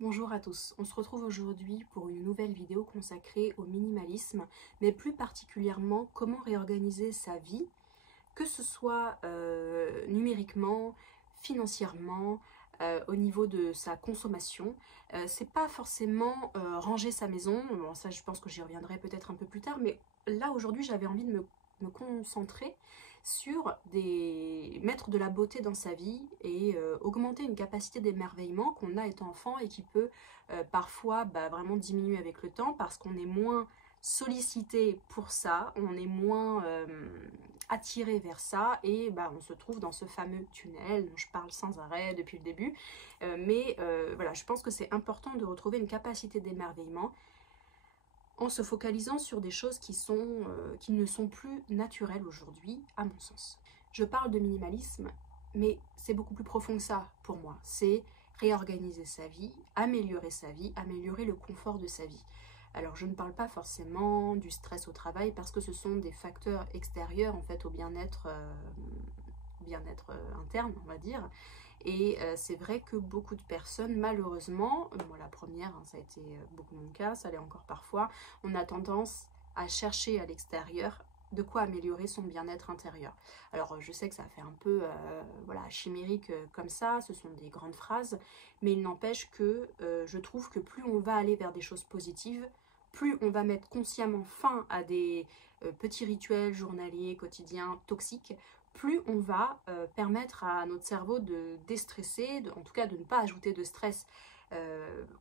Bonjour à tous, on se retrouve aujourd'hui pour une nouvelle vidéo consacrée au minimalisme, mais plus particulièrement comment réorganiser sa vie, que ce soit numériquement, financièrement, au niveau de sa consommation. C'est pas forcément ranger sa maison, bon, ça je pense que j'y reviendrai peut-être un peu plus tard, mais là aujourd'hui j'avais envie de me concentrer sur mettre de la beauté dans sa vie et augmenter une capacité d'émerveillement qu'on a étant enfant et qui peut parfois vraiment diminuer avec le temps parce qu'on est moins sollicité pour ça, on est moins attiré vers ça et on se trouve dans ce fameux tunnel dont je parle sans arrêt depuis le début. Voilà, je pense que c'est important de retrouver une capacité d'émerveillement en se focalisant sur des choses qui ne sont plus naturelles aujourd'hui, à mon sens. Je parle de minimalisme, mais c'est beaucoup plus profond que ça pour moi. C'est réorganiser sa vie, améliorer le confort de sa vie. Alors je ne parle pas forcément du stress au travail parce que ce sont des facteurs extérieurs en fait au bien-être interne, on va dire. Et c'est vrai que beaucoup de personnes, malheureusement, moi la première, ça a été beaucoup mon cas, ça l'est encore parfois, on a tendance à chercher à l'extérieur de quoi améliorer son bien-être intérieur. Alors je sais que ça fait un peu chimérique comme ça, ce sont des grandes phrases, mais il n'empêche que je trouve que plus on va aller vers des choses positives, plus on va mettre consciemment fin à des petits rituels journaliers, quotidiens, toxiques, plus on va permettre à notre cerveau de déstresser, en tout cas de ne pas ajouter de stress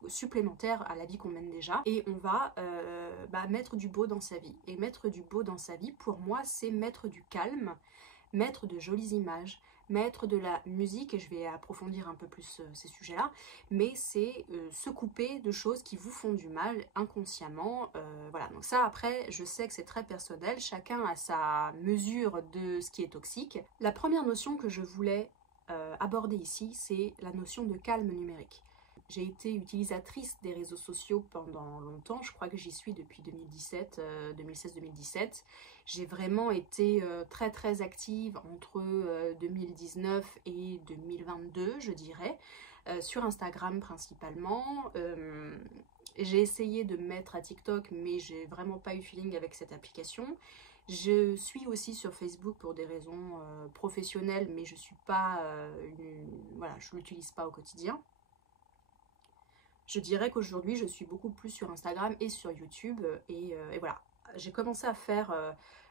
supplémentaire à la vie qu'on mène déjà, et on va mettre du beau dans sa vie. Et mettre du beau dans sa vie, pour moi, c'est mettre du calme, mettre de jolies images, mettre de la musique, et je vais approfondir un peu plus ces sujets-là, mais c'est se couper de choses qui vous font du mal inconsciemment. Voilà, donc ça après, je sais que c'est très personnel, chacun a sa mesure de ce qui est toxique. La première notion que je voulais aborder ici, c'est la notion de calme numérique. J'ai été utilisatrice des réseaux sociaux pendant longtemps, je crois que j'y suis depuis 2017, 2016-2017. J'ai vraiment été très très active entre 2019 et 2022, je dirais, sur Instagram principalement. J'ai essayé de me mettre à TikTok, mais j'ai vraiment pas eu feeling avec cette application. Je suis aussi sur Facebook pour des raisons professionnelles, mais je suis pas, je l'utilise pas au quotidien. Je dirais qu'aujourd'hui, je suis beaucoup plus sur Instagram et sur YouTube. Et voilà, j'ai commencé à faire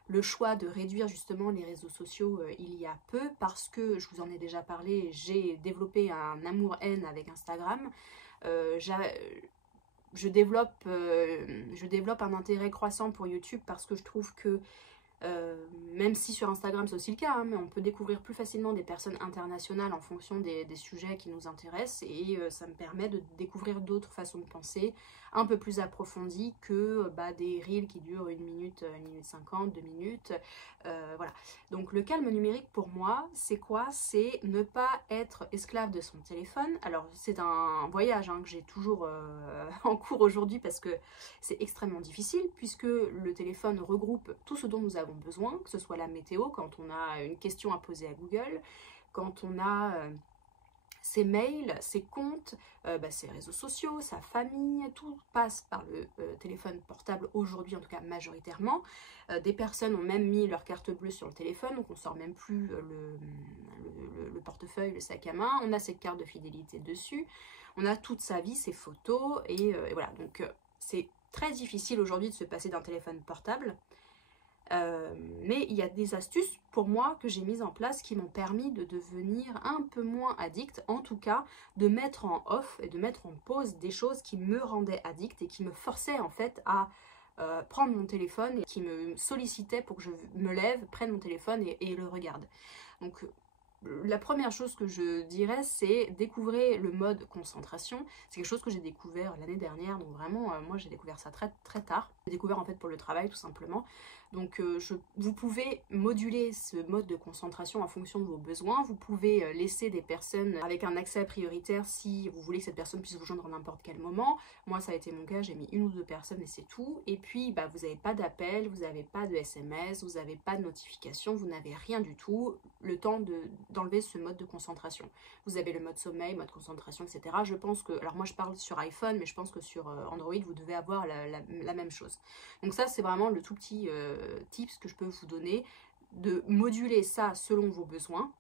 le choix de réduire justement les réseaux sociaux il y a peu parce que, je vous en ai déjà parlé, j'ai développé un amour-haine avec Instagram. Je développe un intérêt croissant pour YouTube parce que je trouve que même si sur Instagram c'est aussi le cas, mais on peut découvrir plus facilement des personnes internationales en fonction des sujets qui nous intéressent et ça me permet de découvrir d'autres façons de penser un peu plus approfondies que des reels qui durent 1 minute 50, 2 minutes. Voilà. Donc le calme numérique pour moi, c'est quoi? C'est ne pas être esclave de son téléphone. Alors c'est un voyage que j'ai toujours en cours aujourd'hui parce que c'est extrêmement difficile puisque le téléphone regroupe tout ce dont nous avons besoin, que ce soit la météo, quand on a une question à poser à Google, quand on a ses mails, ses comptes, ses réseaux sociaux, sa famille, tout passe par le téléphone portable aujourd'hui, en tout cas majoritairement. Des personnes ont même mis leur carte bleue sur le téléphone, donc on ne sort même plus le portefeuille, le sac à main, on a cette carte de fidélité dessus, on a toute sa vie, ses photos, et voilà, donc c'est très difficile aujourd'hui de se passer d'un téléphone portable. Mais il y a des astuces pour moi que j'ai mises en place qui m'ont permis de devenir un peu moins addict, en tout cas de mettre en off et de mettre en pause des choses qui me rendaient addict et qui me forçaient en fait à prendre mon téléphone et qui me sollicitaient pour que je me lève, prenne mon téléphone et le regarde. Donc la première chose que je dirais, c'est découvrir le mode concentration. C'est quelque chose que j'ai découvert l'année dernière, donc vraiment, moi j'ai découvert ça très très tard. J'ai découvert en fait pour le travail tout simplement. Donc vous pouvez moduler ce mode de concentration en fonction de vos besoins. Vous pouvez laisser des personnes avec un accès prioritaire si vous voulez que cette personne puisse vous joindre à n'importe quel moment. Moi ça a été mon cas, j'ai mis 1 ou 2 personnes et c'est tout. Et puis bah, vous n'avez pas d'appel, vous n'avez pas de SMS, vous n'avez pas de notification, vous n'avez rien du tout. Le temps d'enlever ce mode de concentration. Vous avez le mode sommeil, mode concentration, etc. Je pense que, alors moi je parle sur iPhone, mais je pense que sur Android vous devez avoir la même chose. Donc ça c'est vraiment le tout petit tips que je peux vous donner, de moduler ça selon vos besoins,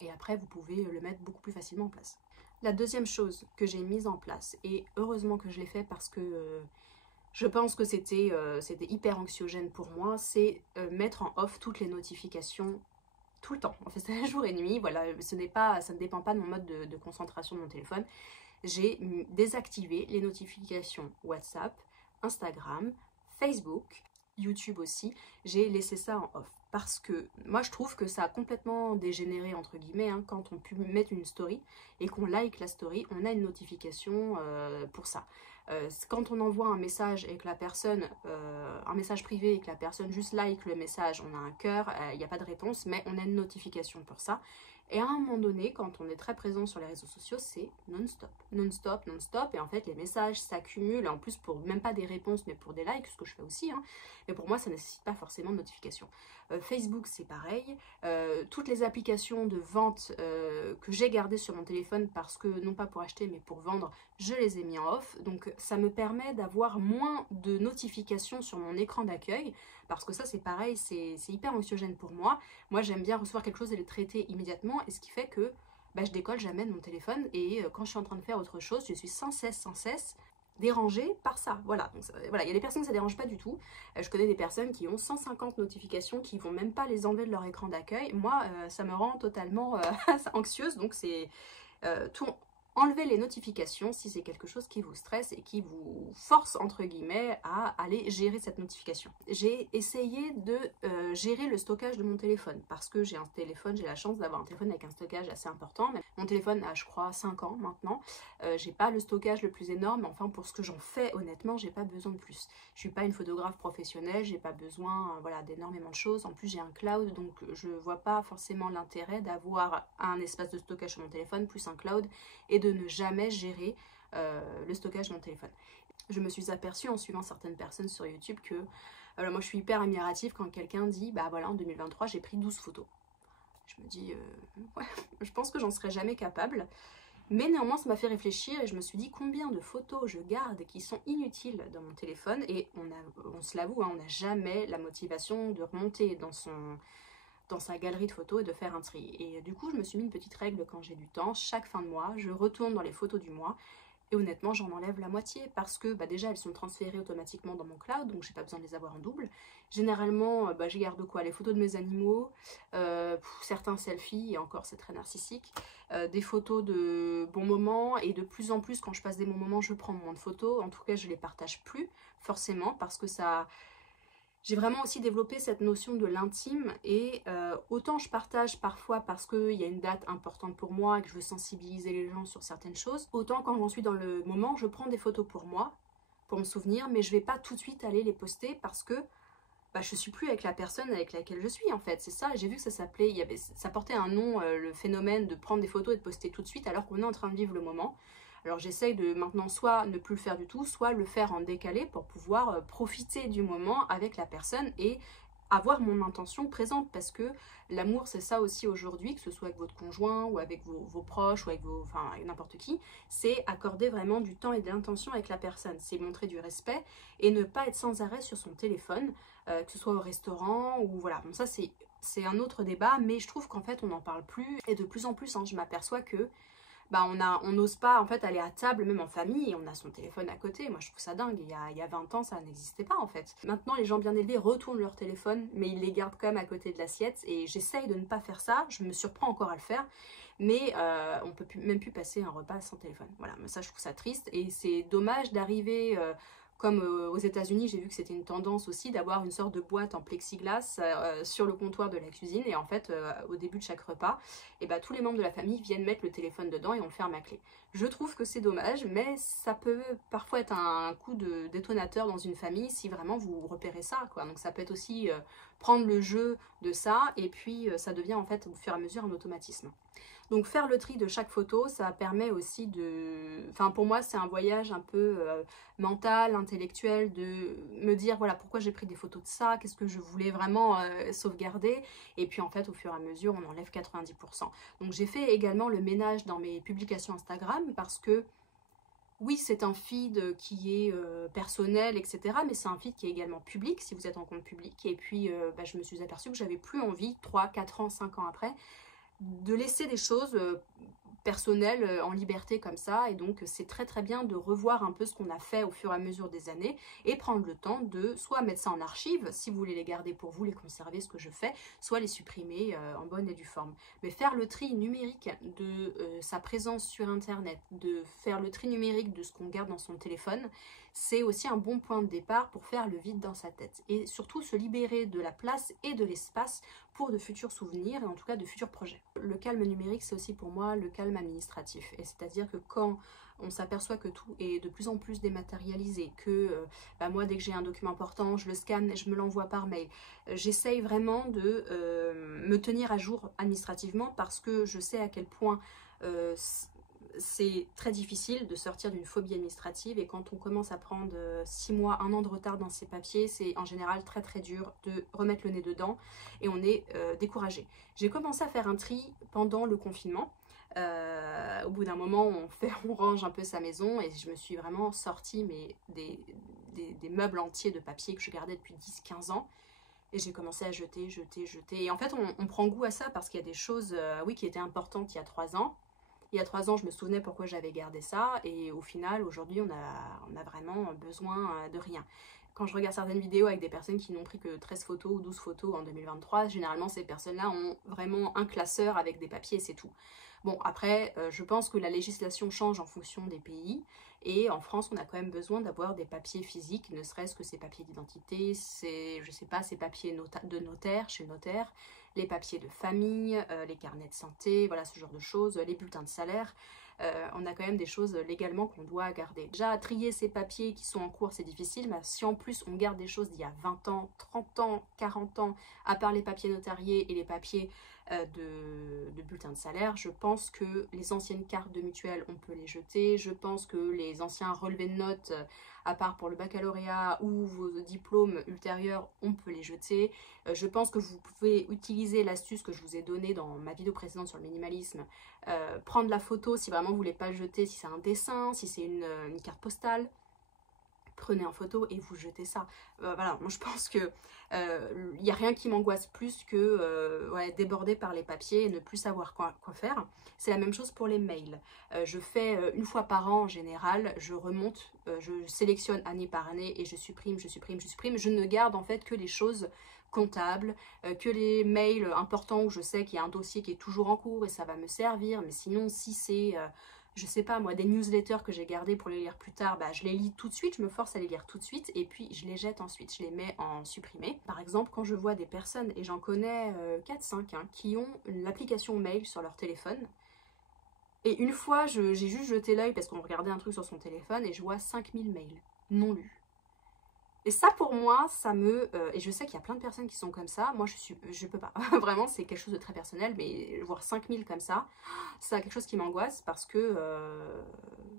et après vous pouvez le mettre beaucoup plus facilement en place. La deuxième chose que j'ai mise en place, et heureusement que je l'ai fait parce que je pense que c'était hyper anxiogène pour moi, c'est mettre en off toutes les notifications tout le temps. En fait, c'est jour et nuit, voilà, ça ne dépend pas de mon mode de concentration de mon téléphone. J'ai désactivé les notifications WhatsApp, Instagram, Facebook, YouTube aussi, j'ai laissé ça en off. Parce que moi je trouve que ça a complètement dégénéré entre guillemets, hein, quand on peut mettre une story et qu'on like la story, on a une notification pour ça. Quand on envoie un message et que la personne, un message privé et que la personne juste like le message, on a un cœur, il n'y a pas de réponse, mais on a une notification pour ça. Et à un moment donné, quand on est très présent sur les réseaux sociaux, c'est non-stop, non-stop, non-stop. Et en fait, les messages s'accumulent, en plus pour même pas des réponses, mais pour des likes, ce que je fais aussi. Hein. Mais pour moi, ça ne nécessite pas forcément de notification. Facebook, c'est pareil. Toutes les applications de vente que j'ai gardées sur mon téléphone, parce que, non pas pour acheter, mais pour vendre, je les ai mis en off. Donc, ça me permet d'avoir moins de notifications sur mon écran d'accueil. Parce que ça, c'est pareil, c'est hyper anxiogène pour moi. Moi, j'aime bien recevoir quelque chose et le traiter immédiatement. Et ce qui fait que bah, je décolle jamais de mon téléphone. Et quand je suis en train de faire autre chose, je suis sans cesse dérangée par ça. Voilà, donc, voilà, il y a des personnes que ça ne dérange pas du tout. Je connais des personnes qui ont 150 notifications, qui ne vont même pas les enlever de leur écran d'accueil. Moi, ça me rend totalement anxieuse. Donc, c'est tout... Enlevez les notifications si c'est quelque chose qui vous stresse et qui vous force, entre guillemets, à aller gérer cette notification. J'ai essayé de gérer le stockage de mon téléphone parce que j'ai un téléphone, j'ai la chance d'avoir un téléphone avec un stockage assez important. Mon téléphone a, je crois, 5 ans maintenant. J'ai pas le stockage le plus énorme, mais enfin, pour ce que j'en fais, honnêtement, j'ai pas besoin de plus. Je suis pas une photographe professionnelle, j'ai pas besoin voilà, d'énormément de choses. En plus, j'ai un cloud, donc je vois pas forcément l'intérêt d'avoir un espace de stockage sur mon téléphone, plus un cloud, et de ne jamais gérer le stockage de mon téléphone. Je me suis aperçue en suivant certaines personnes sur YouTube que moi je suis hyper admirative quand quelqu'un dit bah voilà en 2023 j'ai pris 12 photos. Je me dis ouais, je pense que j'en serais jamais capable, mais néanmoins ça m'a fait réfléchir et je me suis dit combien de photos je garde qui sont inutiles dans mon téléphone, et on se l'avoue, hein, on n'a jamais la motivation de remonter dans sa galerie de photos et de faire un tri. Et du coup, je me suis mis une petite règle quand j'ai du temps. Chaque fin de mois, je retourne dans les photos du mois. Et honnêtement, j'en enlève la moitié parce que bah, déjà, elles sont transférées automatiquement dans mon cloud, donc j'ai pas besoin de les avoir en double. Généralement, bah, je garde quoi? Les photos de mes animaux, certains selfies, et encore c'est très narcissique, des photos de bons moments, et de plus en plus, quand je passe des bons moments, je prends moins de photos. En tout cas, je les partage plus, forcément, parce que ça... J'ai vraiment aussi développé cette notion de l'intime, et autant je partage parfois parce qu'il y a une date importante pour moi et que je veux sensibiliser les gens sur certaines choses, autant quand j'en suis dans le moment, je prends des photos pour moi, pour me souvenir, mais je vais pas tout de suite aller les poster parce que bah, je suis plus avec la personne avec laquelle je suis en fait. C'est ça, j'ai vu que ça s'appelait, ça portait un nom, le phénomène de prendre des photos et de poster tout de suite alors qu'on est en train de vivre le moment. Alors j'essaye de maintenant soit ne plus le faire du tout, soit le faire en décalé pour pouvoir profiter du moment avec la personne et avoir mon intention présente, parce que l'amour c'est ça aussi aujourd'hui, que ce soit avec votre conjoint ou avec vos proches ou avec enfin n'importe qui, c'est accorder vraiment du temps et de l'intention avec la personne, c'est montrer du respect et ne pas être sans arrêt sur son téléphone, que ce soit au restaurant ou voilà. Bon, ça c'est un autre débat, mais je trouve qu'en fait on n'en parle plus, et de plus en plus hein, je m'aperçois que bah on n'ose pas en fait aller à table, même en famille, et on a son téléphone à côté. Moi je trouve ça dingue, il y a 20 ans ça n'existait pas en fait. Maintenant les gens bien élevés retournent leur téléphone, mais ils les gardent quand même à côté de l'assiette, et j'essaye de ne pas faire ça, je me surprends encore à le faire, mais on peut même plus passer un repas sans téléphone. Voilà, mais ça je trouve ça triste, et c'est dommage d'arriver Comme aux États-Unis, j'ai vu que c'était une tendance aussi d'avoir une sorte de boîte en plexiglas sur le comptoir de la cuisine. Et en fait, au début de chaque repas, et bah, tous les membres de la famille viennent mettre le téléphone dedans et on le ferme à clé. Je trouve que c'est dommage, mais ça peut parfois être un coup de détonateur dans une famille si vraiment vous repérez ça, quoi. Donc ça peut être aussi prendre le jeu de ça et puis ça devient en fait au fur et à mesure un automatisme. Donc faire le tri de chaque photo, ça permet aussi de... Enfin pour moi c'est un voyage un peu mental, intellectuel, de me dire voilà pourquoi j'ai pris des photos de ça, qu'est-ce que je voulais vraiment sauvegarder. Et puis en fait au fur et à mesure on enlève 90%. Donc j'ai fait également le ménage dans mes publications Instagram parce que oui, c'est un feed qui est personnel, etc. Mais c'est un feed qui est également public, si vous êtes en compte public. Et puis, bah, je me suis aperçue que j'avais plus envie, 3, 4 ans, 5 ans après, de laisser des choses personnelles en liberté comme ça. Et donc, c'est très très bien de revoir un peu ce qu'on a fait au fur et à mesure des années et prendre le temps de soit mettre ça en archive, si vous voulez les garder pour vous, les conserver, ce que je fais, soit les supprimer en bonne et due forme. Mais faire le tri numérique de sa présence sur Internet, de faire le tri numérique de ce qu'on garde dans son téléphone, c'est aussi un bon point de départ pour faire le vide dans sa tête. Et surtout se libérer de la place et de l'espace pour de futurs souvenirs et en tout cas de futurs projets. Le calme numérique, c'est aussi pour moi le calme administratif. Et c'est-à-dire que quand on s'aperçoit que tout est de plus en plus dématérialisé, que bah moi, dès que j'ai un document important, je le scanne et je me l'envoie par mail. J'essaye vraiment de me tenir à jour administrativement parce que je sais à quel point c'est très difficile de sortir d'une phobie administrative et quand on commence à prendre 6 mois, 1 an de retard dans ses papiers, c'est en général très très dur de remettre le nez dedans et on est découragé. J'ai commencé à faire un tri pendant le confinement. Au bout d'un moment, on range un peu sa maison et je me suis vraiment sortie des meubles entiers de papier que je gardais depuis 10-15 ans. Et j'ai commencé à jeter. Et en fait, on prend goût à ça parce qu'il y a des choses oui, qui étaient importantes il y a 3 ans. Il y a 3 ans, je me souvenais pourquoi j'avais gardé ça. Et au final, aujourd'hui, on a vraiment besoin de rien. Quand je regarde certaines vidéos avec des personnes qui n'ont pris que 13 photos ou 12 photos en 2023, généralement, ces personnes-là ont vraiment un classeur avec des papiers et c'est tout. Bon, après, je pense que la législation change en fonction des pays. Et en France, on a quand même besoin d'avoir des papiers physiques, ne serait-ce que ces papiers d'identité, je sais pas, ces papiers de notaire, chez le notaire, les papiers de famille, les carnets de santé, voilà ce genre de choses, les bulletins de salaire. On a quand même des choses légalement qu'on doit garder. Déjà, trier ces papiers qui sont en cours, c'est difficile, mais si en plus on garde des choses d'il y a 20 ans, 30 ans, 40 ans, à part les papiers notariés et les papiers de bulletins de salaire, je pense que les anciennes cartes de mutuelle, on peut les jeter. Je pense que les anciens relevés de notes, à part pour le baccalauréat ou vos diplômes ultérieurs, on peut les jeter. Je pense que vous pouvez utiliser l'astuce que je vous ai donnée dans ma vidéo précédente sur le minimalisme, prendre la photo si vraiment vous ne voulez pas le jeter, si c'est un dessin, si c'est une carte postale. Prenez en photo et vous jetez ça. Voilà, moi je pense que il n'y a rien qui m'angoisse plus que ouais, déborder par les papiers et ne plus savoir quoi faire. C'est la même chose pour les mails. Je fais une fois par an en général, je remonte, je sélectionne année par année et je supprime. Je ne garde en fait que les choses comptables, que les mails importants où je sais qu'il y a un dossier qui est toujours en cours et ça va me servir. Mais sinon, si c'est... je sais pas moi, des newsletters que j'ai gardés pour les lire plus tard, bah, je les lis tout de suite, je me force à les lire tout de suite et puis je les jette ensuite, je les mets en supprimé. Par exemple, quand je vois des personnes, et j'en connais 4-5, hein, qui ont l'application mail sur leur téléphone, et une fois j'ai juste jeté l'œil parce qu'on regardait un truc sur son téléphone et je vois 5000 mails non lus. Et ça pour moi, ça me... et je sais qu'il y a plein de personnes qui sont comme ça, moi je peux pas. Vraiment, c'est quelque chose de très personnel, mais voir 5000 comme ça, c'est quelque chose qui m'angoisse parce que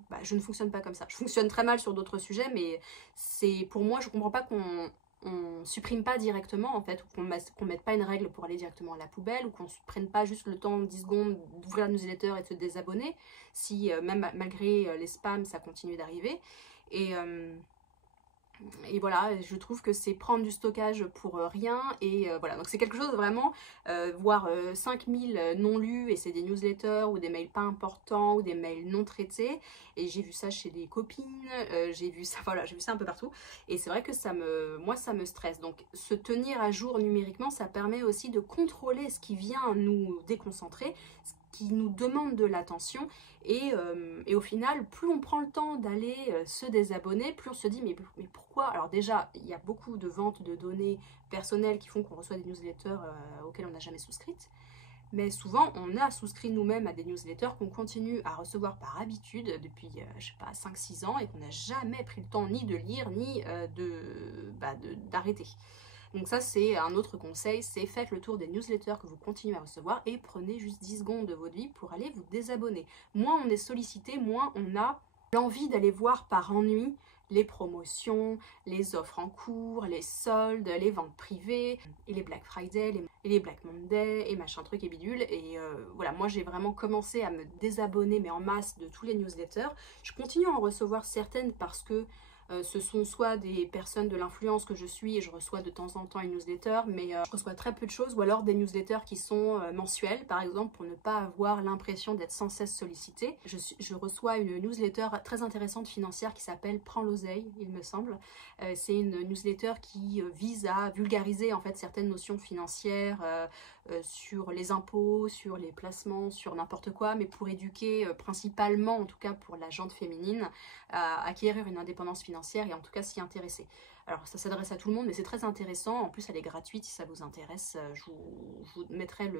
bah, je ne fonctionne pas comme ça. Je fonctionne très mal sur d'autres sujets, mais c'est pour moi, je comprends pas qu'on supprime pas directement en fait, ou qu'on mette pas une règle pour aller directement à la poubelle, ou qu'on ne prenne pas juste le temps 10 secondes d'ouvrir la newsletter et de se désabonner, si même malgré les spams, ça continue d'arriver. Et voilà, je trouve que c'est prendre du stockage pour rien. Et voilà, donc c'est quelque chose vraiment, voir 5000 non lus, et c'est des newsletters ou des mails pas importants ou des mails non traités. Et j'ai vu ça chez des copines, j'ai vu ça, voilà, j'ai vu ça un peu partout. Et c'est vrai que moi ça me stresse. Donc se tenir à jour numériquement, ça permet aussi de contrôler ce qui vient nous déconcentrer, ce qui nous demandent de l'attention et au final, plus on prend le temps d'aller se désabonner, plus on se dit mais pourquoi? Alors déjà, il y a beaucoup de ventes de données personnelles qui font qu'on reçoit des newsletters auxquelles on n'a jamais souscrite. Mais souvent, on a souscrit nous-mêmes à des newsletters qu'on continue à recevoir par habitude depuis, je sais pas, 5-6 ans et qu'on n'a jamais pris le temps ni de lire, ni d'arrêter. Donc ça, c'est un autre conseil, c'est faites le tour des newsletters que vous continuez à recevoir et prenez juste 10 secondes de votre vie pour aller vous désabonner. Moins on est sollicité, moins on a l'envie d'aller voir par ennui les promotions, les offres en cours, les soldes, les ventes privées, et les Black Friday, et les Black Monday, et machin truc et bidule. Et voilà, moi j'ai vraiment commencé à me désabonner, mais en masse, de tous les newsletters. Je continue à en recevoir certaines parce que ce sont soit des personnes de l'influence que je suis et je reçois de temps en temps une newsletter, mais je reçois très peu de choses, ou alors des newsletters qui sont mensuelles, par exemple, pour ne pas avoir l'impression d'être sans cesse sollicitée. Je reçois une newsletter très intéressante financière qui s'appelle Prends l'oseille, il me semble. C'est une newsletter qui vise à vulgariser en fait certaines notions financières sur les impôts, sur les placements, sur n'importe quoi, mais pour éduquer principalement, en tout cas pour la gente féminine, à acquérir une indépendance financière et en tout cas s'y intéresser. Alors ça s'adresse à tout le monde, mais c'est très intéressant. En plus, elle est gratuite si ça vous intéresse. Je vous mettrai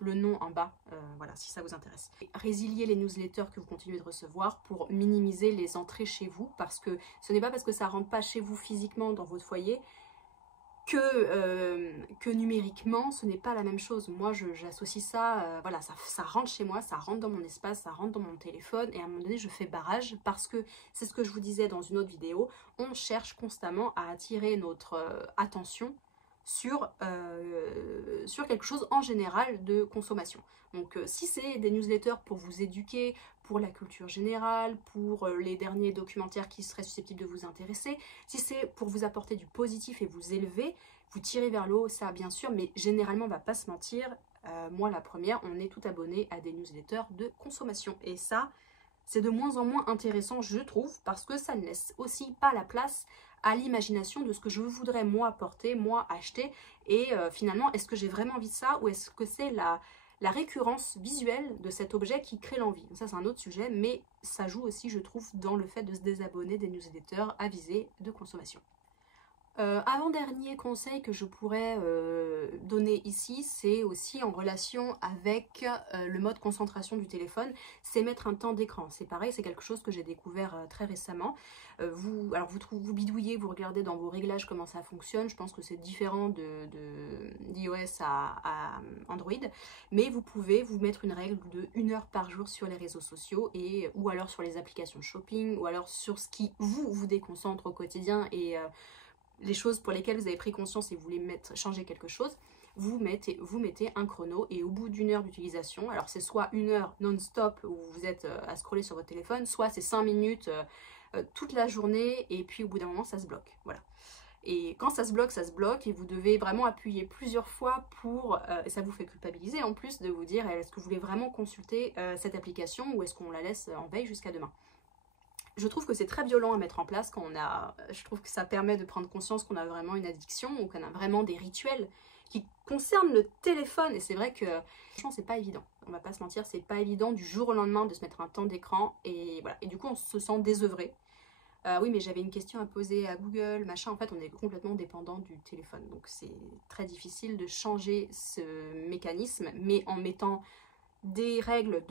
le nom en bas, voilà, si ça vous intéresse. Résiliez les newsletters que vous continuez de recevoir pour minimiser les entrées chez vous, parce que ce n'est pas parce que ça ne rentre pas chez vous physiquement dans votre foyer que numériquement, ce n'est pas la même chose. Moi, j'associe ça, voilà, ça rentre chez moi, ça rentre dans mon espace, ça rentre dans mon téléphone, et à un moment donné, je fais barrage, parce que c'est ce que je vous disais dans une autre vidéo, on cherche constamment à attirer notre attention sur quelque chose en général de consommation. Donc si c'est des newsletters pour vous éduquer, pour la culture générale, pour les derniers documentaires qui seraient susceptibles de vous intéresser, si c'est pour vous apporter du positif et vous élever, vous tirez vers le haut, ça bien sûr, mais généralement on va pas se mentir, moi la première, on est tout abonné à des newsletters de consommation, et ça c'est de moins en moins intéressant, je trouve, parce que ça ne laisse aussi pas la place à l'imagination de ce que je voudrais moi porter, moi acheter, et finalement, est-ce que j'ai vraiment envie de ça, ou est-ce que c'est la récurrence visuelle de cet objet qui crée l'envie? Ça c'est un autre sujet, mais ça joue aussi, je trouve, dans le fait de se désabonner des newsletters avisés de consommation. Avant-dernier conseil que je pourrais donner ici, c'est aussi en relation avec le mode concentration du téléphone, c'est mettre un temps d'écran. C'est pareil, c'est quelque chose que j'ai découvert très récemment. Vous bidouillez, vous regardez dans vos réglages comment ça fonctionne. Je pense que c'est différent d'iOS à Android, mais vous pouvez vous mettre une règle de 1 heure par jour sur les réseaux sociaux, ou alors sur les applications shopping, ou alors sur ce qui vous déconcentre au quotidien, et les choses pour lesquelles vous avez pris conscience et vous voulez changer quelque chose, vous mettez un chrono, et au bout d'1 heure d'utilisation, alors c'est soit 1 heure non-stop où vous êtes à scroller sur votre téléphone, soit c'est 5 minutes toute la journée, et puis au bout d'un moment ça se bloque, voilà. Et quand ça se bloque, et vous devez vraiment appuyer plusieurs fois pour, et ça vous fait culpabiliser en plus de vous dire, est-ce que vous voulez vraiment consulter cette application, ou est-ce qu'on la laisse en veille jusqu'à demain? Je trouve que c'est très violent à mettre en place je trouve que ça permet de prendre conscience qu'on a vraiment une addiction, ou qu'on a vraiment des rituels qui concernent le téléphone. Et c'est vrai que, franchement, c'est pas évident. On va pas se mentir, c'est pas évident du jour au lendemain de se mettre un temps d'écran, et voilà. Et du coup, on se sent désœuvré. Oui, mais j'avais une question à poser à Google, machin. En fait, on est complètement dépendant du téléphone. Donc, c'est très difficile de changer ce mécanisme, mais en mettant des règles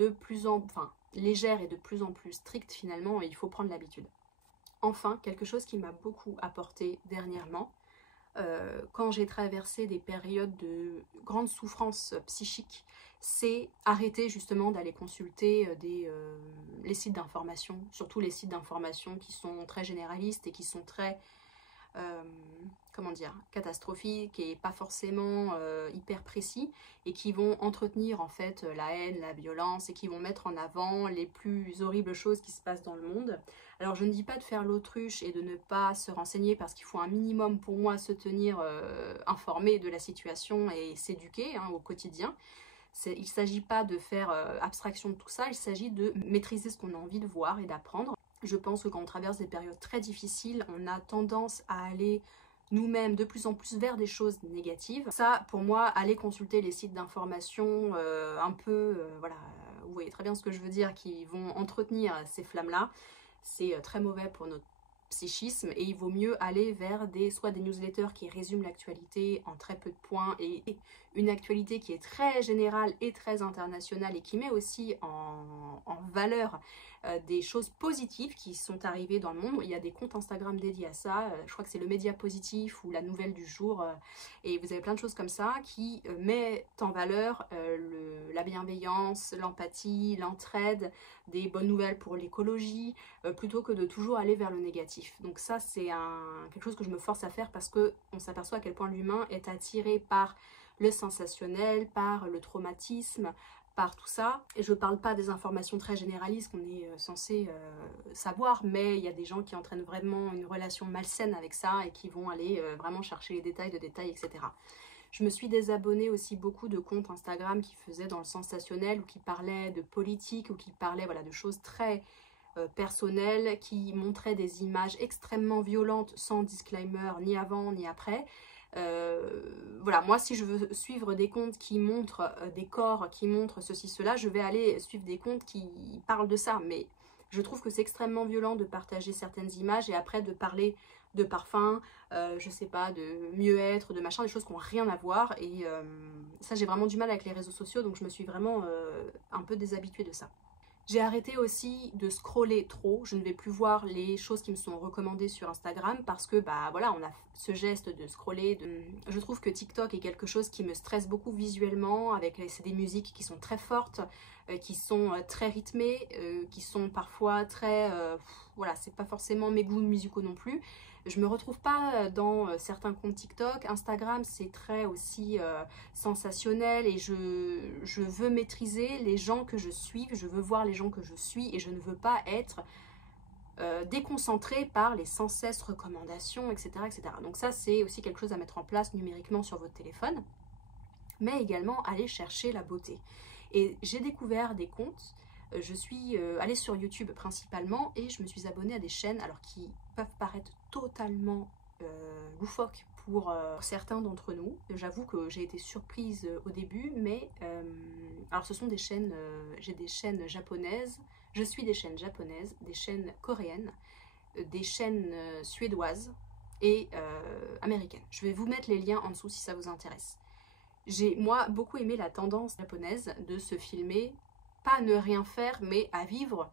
légères et de plus en plus strictes, finalement, il faut prendre l'habitude. Enfin, quelque chose qui m'a beaucoup apporté dernièrement, quand j'ai traversé des périodes de grande souffrance psychique, c'est arrêter justement d'aller consulter les sites d'information, surtout les sites d'information qui sont très généralistes et qui sont très catastrophiques et pas forcément hyper précis, et qui vont entretenir en fait la haine, la violence, et qui vont mettre en avant les plus horribles choses qui se passent dans le monde. Alors je ne dis pas de faire l'autruche et de ne pas se renseigner, parce qu'il faut un minimum pour moi se tenir informé de la situation et s'éduquer au quotidien. Il ne s'agit pas de faire abstraction de tout ça, il s'agit de maîtriser ce qu'on a envie de voir et d'apprendre. Je pense que quand on traverse des périodes très difficiles, on a tendance à aller nous-mêmes de plus en plus vers des choses négatives. Ça, pour moi, allez consulter les sites d'information un peu, voilà, vous voyez très bien ce que je veux dire, qui vont entretenir ces flammes-là. C'est très mauvais pour notre psychisme et il vaut mieux aller vers soit des newsletters qui résument l'actualité en très peu de points et une actualité qui est très générale et très internationale et qui met aussi en valeur des choses positives qui sont arrivées dans le monde. Il y a des comptes Instagram dédiés à ça, je crois que c'est le média positif ou la nouvelle du jour, et vous avez plein de choses comme ça qui mettent en valeur la bienveillance, l'empathie, l'entraide, des bonnes nouvelles pour l'écologie, plutôt que de toujours aller vers le négatif. Donc ça, c'est quelque chose que je me force à faire parce qu'on s'aperçoit à quel point l'humain est attiré par le sensationnel, par le traumatisme, par tout ça. Et je parle pas des informations très généralistes qu'on est censé savoir, mais il y a des gens qui entraînent vraiment une relation malsaine avec ça et qui vont aller vraiment chercher les détails de détails, etc. Je me suis désabonnée aussi beaucoup de comptes Instagram qui faisaient dans le sensationnel ou qui parlaient de politique ou qui parlaient voilà, de choses très personnelles, qui montraient des images extrêmement violentes sans disclaimer ni avant ni après. Voilà, moi si je veux suivre des comptes qui montrent des corps, qui montrent ceci, cela, je vais aller suivre des comptes qui parlent de ça, mais je trouve que c'est extrêmement violent de partager certaines images et après de parler de parfum, je sais pas, de mieux-être, de machin, des choses qui n'ont rien à voir, et ça j'ai vraiment du mal avec les réseaux sociaux, donc je me suis vraiment un peu déshabituée de ça. J'ai arrêté aussi de scroller trop, je ne vais plus voir les choses qui me sont recommandées sur Instagram parce que bah voilà, on a ce geste de scroller. Je trouve que TikTok est quelque chose qui me stresse beaucoup visuellement, c'est des musiques qui sont très fortes, qui sont très rythmées, qui sont parfois très... voilà, c'est pas forcément mes goûts musicaux non plus. Je me retrouve pas dans certains comptes TikTok. Instagram, c'est très aussi sensationnel et je veux maîtriser les gens que je suis, je veux voir les gens que je suis et je ne veux pas être déconcentrée par les sans cesse recommandations, etc., etc. Donc ça, c'est aussi quelque chose à mettre en place numériquement sur votre téléphone, mais également aller chercher la beauté. Et j'ai découvert des comptes. Je suis allée sur YouTube principalement et je me suis abonnée à des chaînes alors qui peuvent paraître totalement loufoques pour certains d'entre nous. J'avoue que j'ai été surprise au début, mais alors ce sont des chaînes, j'ai des chaînes japonaises, je suis des chaînes japonaises, des chaînes coréennes, des chaînes suédoises et américaines. Je vais vous mettre les liens en dessous si ça vous intéresse. J'ai moi beaucoup aimé la tendance japonaise de se filmer, pas à ne rien faire, mais à vivre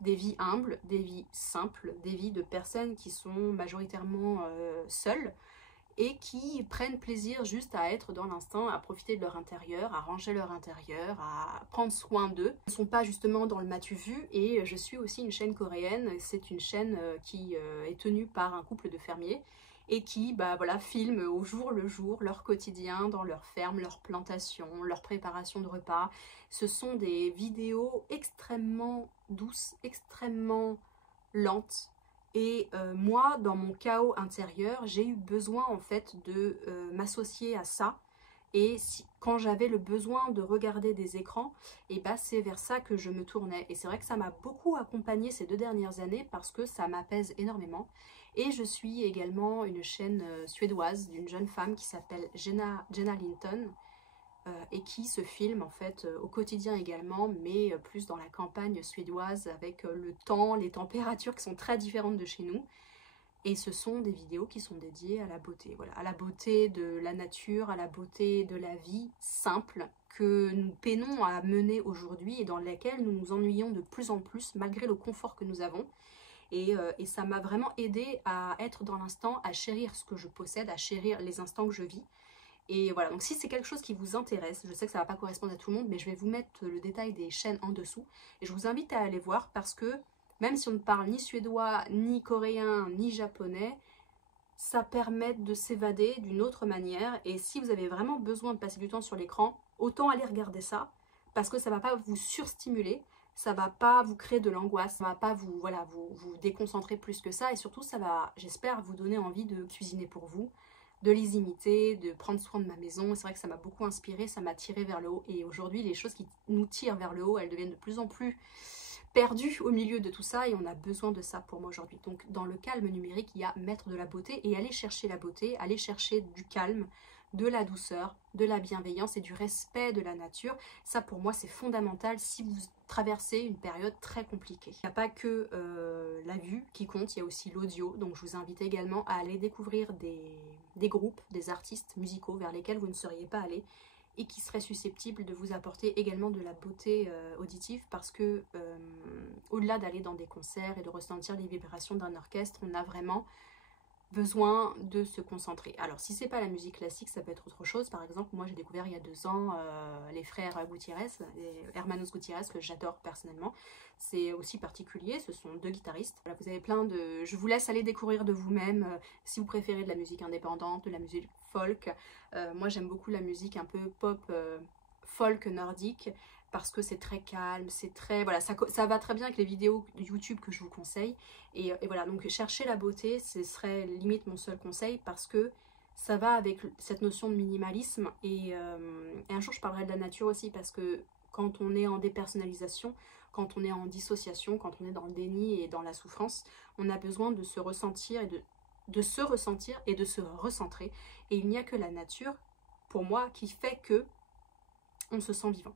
des vies humbles, des vies simples, des vies de personnes qui sont majoritairement seules et qui prennent plaisir juste à être dans l'instant, à profiter de leur intérieur, à ranger leur intérieur, à prendre soin d'eux. Ils ne sont pas justement dans le m'as-tu vu, et je suis aussi une chaîne coréenne, c'est une chaîne qui est tenue par un couple de fermiers et qui bah, voilà, filment au jour le jour leur quotidien dans leur ferme, leur plantation, leur préparation de repas. Ce sont des vidéos extrêmement douces, extrêmement lentes. Et moi, dans mon chaos intérieur, j'ai eu besoin en fait de m'associer à ça. Et quand j'avais le besoin de regarder des écrans, et bah, c'est vers ça que je me tournais. Et c'est vrai que ça m'a beaucoup accompagnée ces 2 dernières années parce que ça m'apaise énormément. Et je suis également une chaîne suédoise d'une jeune femme qui s'appelle Jenna Linton, et qui se filme en fait au quotidien également, mais plus dans la campagne suédoise avec le temps, les températures qui sont très différentes de chez nous. Et ce sont des vidéos qui sont dédiées à la beauté, voilà, à la beauté de la nature, à la beauté de la vie simple que nous peinons à mener aujourd'hui et dans laquelle nous nous ennuyons de plus en plus malgré le confort que nous avons. Et ça m'a vraiment aidé à être dans l'instant, à chérir ce que je possède, à chérir les instants que je vis. Et voilà, donc si c'est quelque chose qui vous intéresse, je sais que ça ne va pas correspondre à tout le monde, mais je vais vous mettre le détail des chaînes en dessous. Et je vous invite à aller voir parce que même si on ne parle ni suédois, ni coréen, ni japonais, ça permet de s'évader d'une autre manière. Et si vous avez vraiment besoin de passer du temps sur l'écran, autant aller regarder ça parce que ça ne va pas vous surstimuler. Ça va pas vous créer de l'angoisse, ça va pas vous, voilà, vous déconcentrer plus que ça, et surtout ça va, j'espère, vous donner envie de cuisiner pour vous, de les imiter, de prendre soin de ma maison. C'est vrai que ça m'a beaucoup inspiré, ça m'a tiré vers le haut, et aujourd'hui les choses qui nous tirent vers le haut, elles deviennent de plus en plus perdu au milieu de tout ça et on a besoin de ça pour moi aujourd'hui. Donc dans le calme numérique, il y a mettre de la beauté et aller chercher la beauté, aller chercher du calme, de la douceur, de la bienveillance et du respect de la nature. Ça pour moi c'est fondamental si vous traversez une période très compliquée. Il n'y a pas que la vue qui compte, il y a aussi l'audio. Donc je vous invite également à aller découvrir des groupes, des artistes musicaux vers lesquels vous ne seriez pas allé et qui serait susceptible de vous apporter également de la beauté auditive parce que au-delà d'aller dans des concerts et de ressentir les vibrations d'un orchestre, on a vraiment besoin de se concentrer. Alors si c'est pas la musique classique, ça peut être autre chose. Par exemple, moi j'ai découvert il y a 2 ans les frères Gutiérrez, les Hermanos Gutiérrez, que j'adore personnellement. C'est aussi particulier, ce sont 2 guitaristes. Voilà, vous avez plein de... Je vous laisse aller découvrir de vous-même si vous préférez de la musique indépendante, de la musique folk. Moi j'aime beaucoup la musique un peu pop folk nordique parce que c'est très calme, c'est très... Voilà, ça va très bien avec les vidéos de YouTube que je vous conseille. Et voilà, donc chercher la beauté, ce serait limite mon seul conseil parce que ça va avec cette notion de minimalisme. Et un jour, je parlerai de la nature aussi parce que quand on est en dépersonnalisation, quand on est en dissociation, quand on est dans le déni et dans la souffrance, on a besoin de se ressentir et de se ressentir et de se recentrer. Et il n'y a que la nature, pour moi, qui fait que on se sent vivant.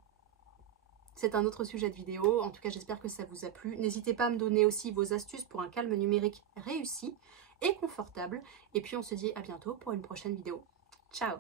C'est un autre sujet de vidéo, en tout cas j'espère que ça vous a plu. N'hésitez pas à me donner aussi vos astuces pour un calme numérique réussi et confortable. Et puis on se dit à bientôt pour une prochaine vidéo. Ciao!